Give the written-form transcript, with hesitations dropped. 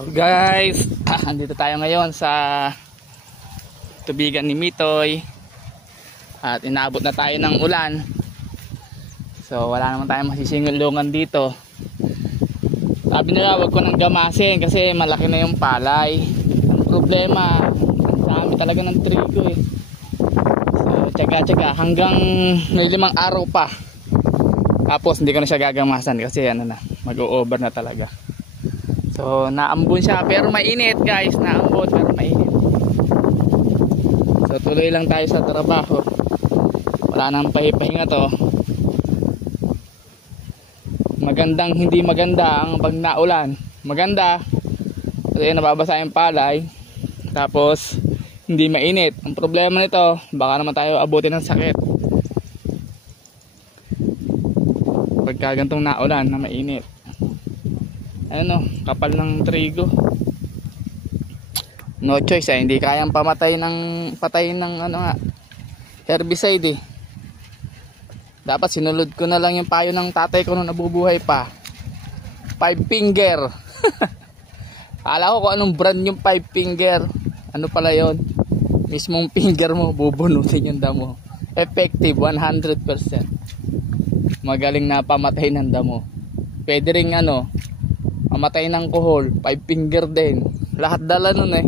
So guys, andito tayo ngayon sa tubigan ni Mitoy at inaabot na tayo ng ulan. So wala naman tayong masisingulungan dito. Sabi nila wag ko nang gamasin kasi malaki na yung palay. Ang problema, ang dami talaga ng trigo eh. So tsaga-tsaga hanggang may 5 araw pa. Tapos hindi ko na siya gagamasan kasi ano na, mag-o-over na talaga. So naambon siya pero mainit guys, naambon pero mainit. So tuloy lang tayo sa trabaho. Wala nang pahipahinga to. Magandang hindi maganda ang pag naulan. Maganda kasi nababasa yung palay. Tapos hindi mainit. Ang problema nito, baka naman tayo abutin ng sakit pagka gantong naulan na mainit. Ano, kapal ng trigo. No choice eh, hindi kayang patayin ng ano nga, herbicide eh. Dapat sinulod ko na lang yung payo ng tatay ko nung nabubuhay pa. 5 finger. Kala ko kung anong brand yung 5 finger. Ano pala yon? Mismong finger mo bubunutin yung damo. Effective 100%. Magaling na pamatay ng damo. Pwede ring ano, mamatay ng kuhol, 5 finger din. Lahat dala nun eh.